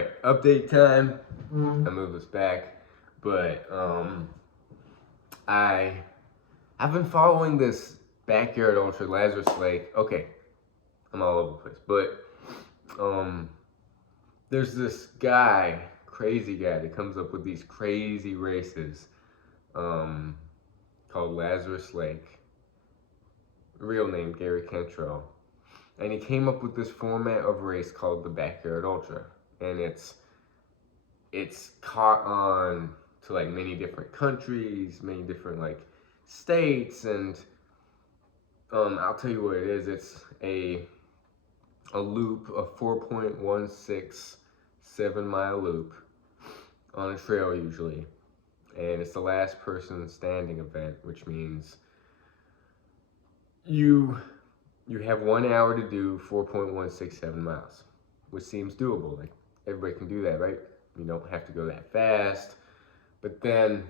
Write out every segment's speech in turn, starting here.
right, update time. I moved this back, but I've been following this backyard ultra Lazarus Lake. Okay, I'm all over the place, but um, there's this guy, crazy guy, that comes up with these crazy races, um, called Lazarus Lake. Real name Gary Cantrell, and he came up with this format of race called the Backyard Ultra, and it's caught on to like many different countries, many different like states, and I'll tell you what it is. It's a loop, a 4.167 mile loop on a trail usually, and it's the last person standing event, which means you have 1 hour to do 4.167 miles, which seems doable. Like everybody can do that, right? You don't have to go that fast. But then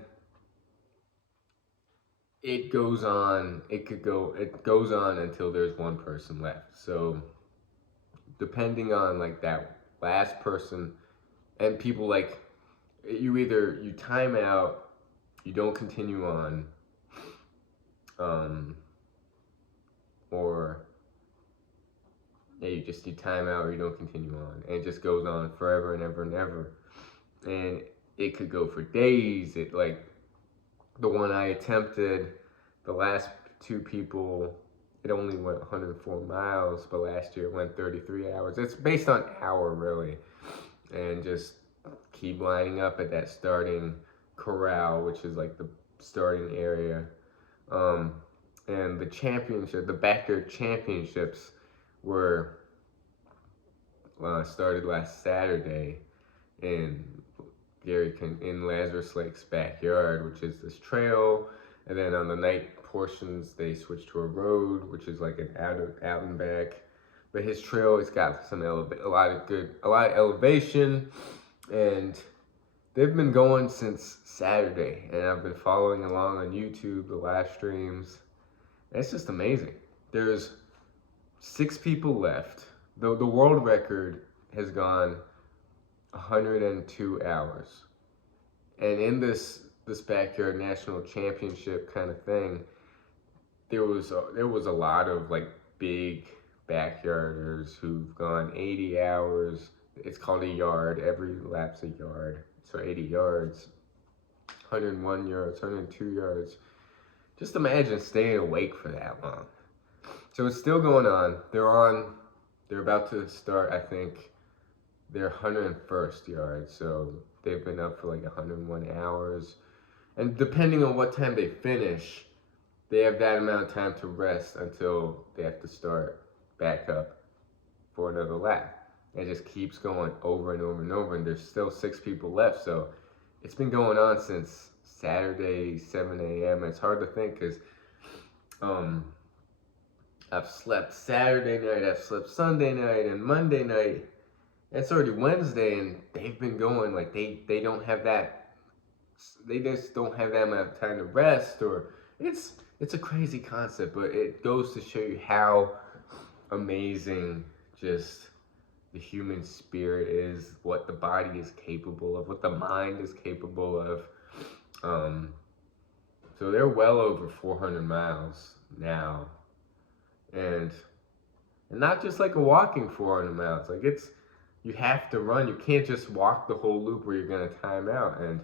it goes on. It goes on until there's one person left. So depending on like that last person, and people like you time out, you don't continue on, or yeah, you time out or you don't continue on, and it just goes on forever and ever and ever, and it could go for days. It like the one I attempted, the last two people, it only went 104 miles, but last year it went 33 hours. It's based on hour really, and just keep lining up at that starting corral, which is like the starting area. And the championship, the backyard championships, were started last Saturday in in Lazarus Lake's backyard, which is this trail, and then on the night portions they switched to a road, which is like an out and back. But his trail, it's got a lot of elevation, and they've been going since Saturday, and I've been following along on YouTube, the live streams. It's just amazing. There's 6 people left. The world record has gone 102 hours. And in this backyard national championship kind of thing, there was a lot of like big backyarders who've gone 80 hours. It's called a yard. Every lap's a yard. So 80 yards, 101 yards, 102 yards. Just imagine staying awake for that long. So it's still going on. They're about to start, I think, their 101st yard. So they've been up for like 101 hours. And depending on what time they finish, they have that amount of time to rest until they have to start back up for another lap. It just keeps going over and over and over, and there's still 6 people left. So it's been going on since Saturday, 7 a.m. It's hard to think because I've slept Saturday night, I've slept Sunday night, and Monday night. It's already Wednesday, and they've been going like they don't have that. They just don't have that amount of time to rest, or it's a crazy concept, but it goes to show you how amazing just the human spirit is, what the body is capable of, what the mind is capable of. So they're well over 400 miles now, and not just like a walking 400 miles. Like you have to run. You can't just walk the whole loop where you're gonna time out. And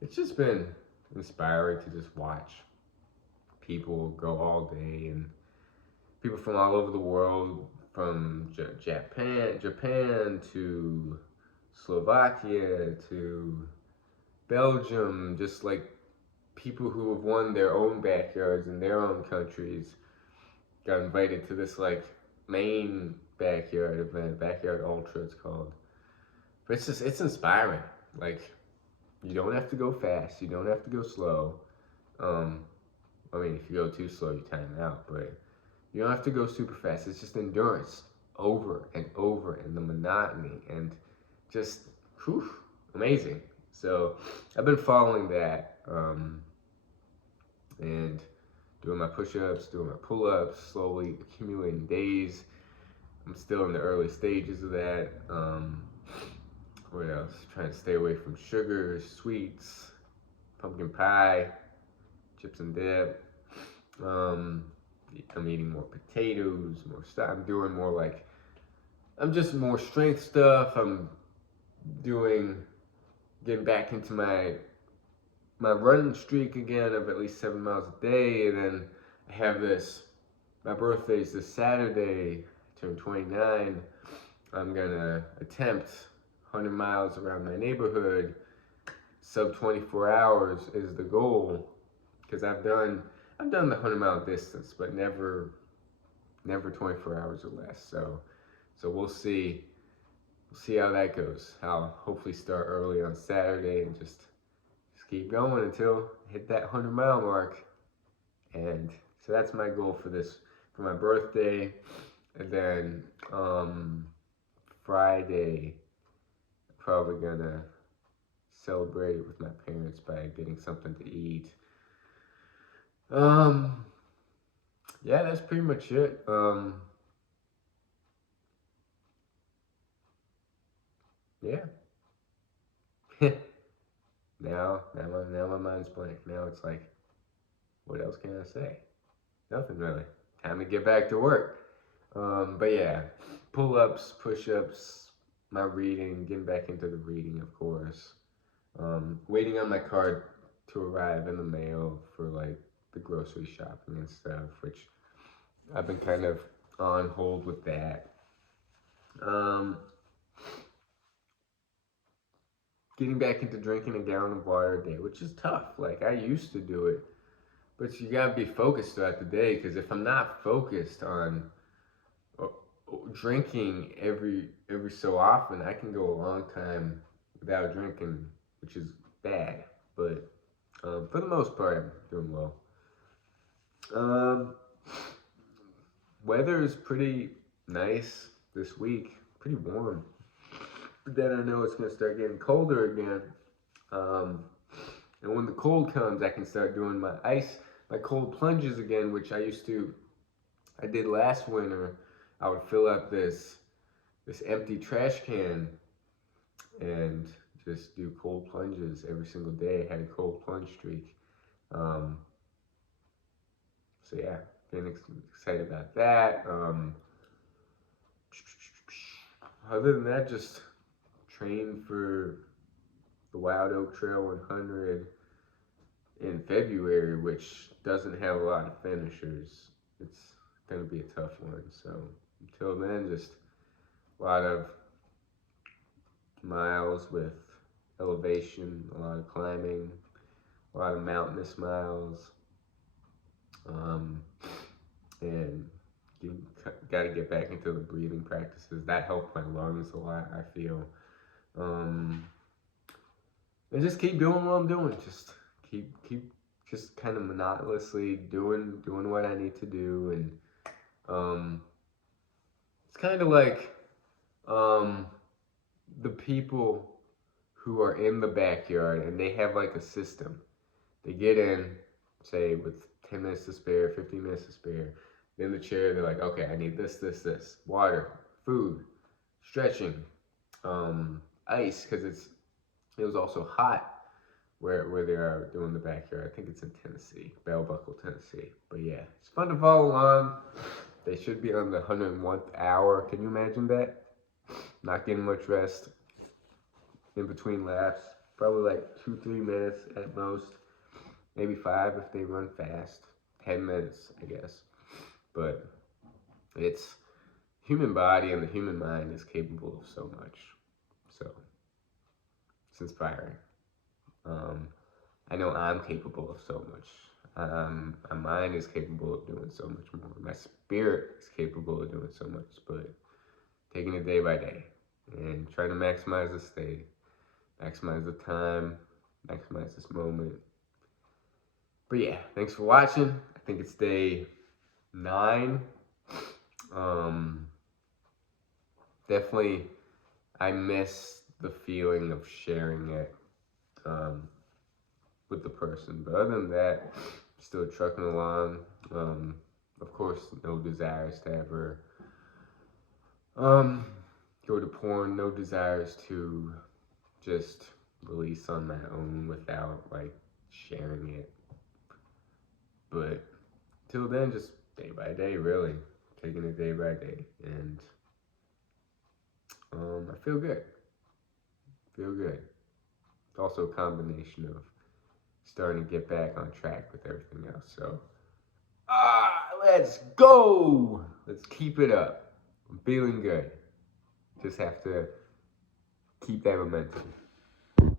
it's just been inspiring to just watch people go all day, and people from all over the world, from Japan to Slovakia to Belgium, just like people who have won their own backyards in their own countries got invited to this like main backyard event, Backyard Ultra it's called. But it's inspiring. Like, you don't have to go fast, you don't have to go slow. I mean, if you go too slow, you time out, but you don't have to go super fast. It's just endurance over and over, and the monotony, and just amazing. So I've been following that, and doing my push-ups, doing my pull-ups, slowly accumulating days. I'm still in the early stages of that. What else? Trying to stay away from sugar, sweets, pumpkin pie, chips and dip. Um, I'm eating more potatoes, more stuff. I'm doing more like, I'm just more strength stuff. I'm doing, getting back into my running streak again of at least 7 miles a day. And then I have this, my birthday's this Saturday, I turn 29. I'm gonna attempt 100 miles around my neighborhood. Sub 24 hours is the goal, because I've done the 100-mile distance, but never 24 hours or less. So we'll see how that goes. I'll hopefully start early on Saturday and just keep going until I hit that 100-mile mark. And so that's my goal for my birthday. And then Friday, probably gonna celebrate it with my parents by getting something to eat. Yeah, that's pretty much it. Yeah. Now my mind's blank. Now it's like, what else can I say? Nothing really. Time to get back to work. But yeah, pull-ups, push-ups, my reading, getting back into the reading, of course. Waiting on my card to arrive in the mail for like the grocery shopping and stuff, which I've been kind of on hold with that. Um, Getting back into drinking a gallon of water a day, which is tough. Like I used to do it, but you gotta be focused throughout the day. Because if I'm not focused on uh, drinking every so often, I can go a long time without drinking, which is bad. But for the most part, I'm doing well. Um, Weather is pretty nice this week, pretty warm. But then I know it's gonna start getting colder again. Um, and when the cold comes, I can start doing my cold plunges again, which I did last winter. I would fill up this empty trash can and just do cold plunges every single day. I had a cold plunge streak. Um, so yeah, getting excited about that. Other than that, just train for the Wild Oak Trail 100 in February, which doesn't have a lot of finishers. It's going to be a tough one. So until then, just a lot of miles with elevation, a lot of climbing, a lot of mountainous miles, and you got to get back into the breathing practices. That helped my lungs a lot, I feel. And just keep doing what I'm doing. Just keep just kind of monotonously doing what I need to do, and it's kind of like um, the people who are in the backyard and they have like a system. They get in, say with 10 minutes to spare, 15 minutes to spare. In the chair, they're like, okay, I need this, water, food, stretching, ice, because it was also hot where they are doing the backyard. I think it's in Tennessee, Bell Buckle, Tennessee. But yeah, it's fun to follow along. They should be on the 101st hour. Can you imagine that? Not getting much rest in between laps. Probably like 2-3 minutes at most. Maybe 5 if they run fast. 10 minutes, I guess. But it's human body and the human mind is capable of so much. So it's inspiring. I know I'm capable of so much. My mind is capable of doing so much more. My spirit is capable of doing so much, but taking it day by day and trying to maximize this day, maximize the time, maximize this moment. But yeah, thanks for watching. I think it's day 9. Definitely, I miss the feeling of sharing it with the person. But other than that, still trucking along. Of course, no desires to ever go to porn. No desires to just release on my own without like sharing it. But till then, just day by day, really taking it day by day, and I feel good. Feel good. It's also a combination of starting to get back on track with everything else. So, let's go. Let's keep it up. I'm feeling good. Just have to keep that momentum.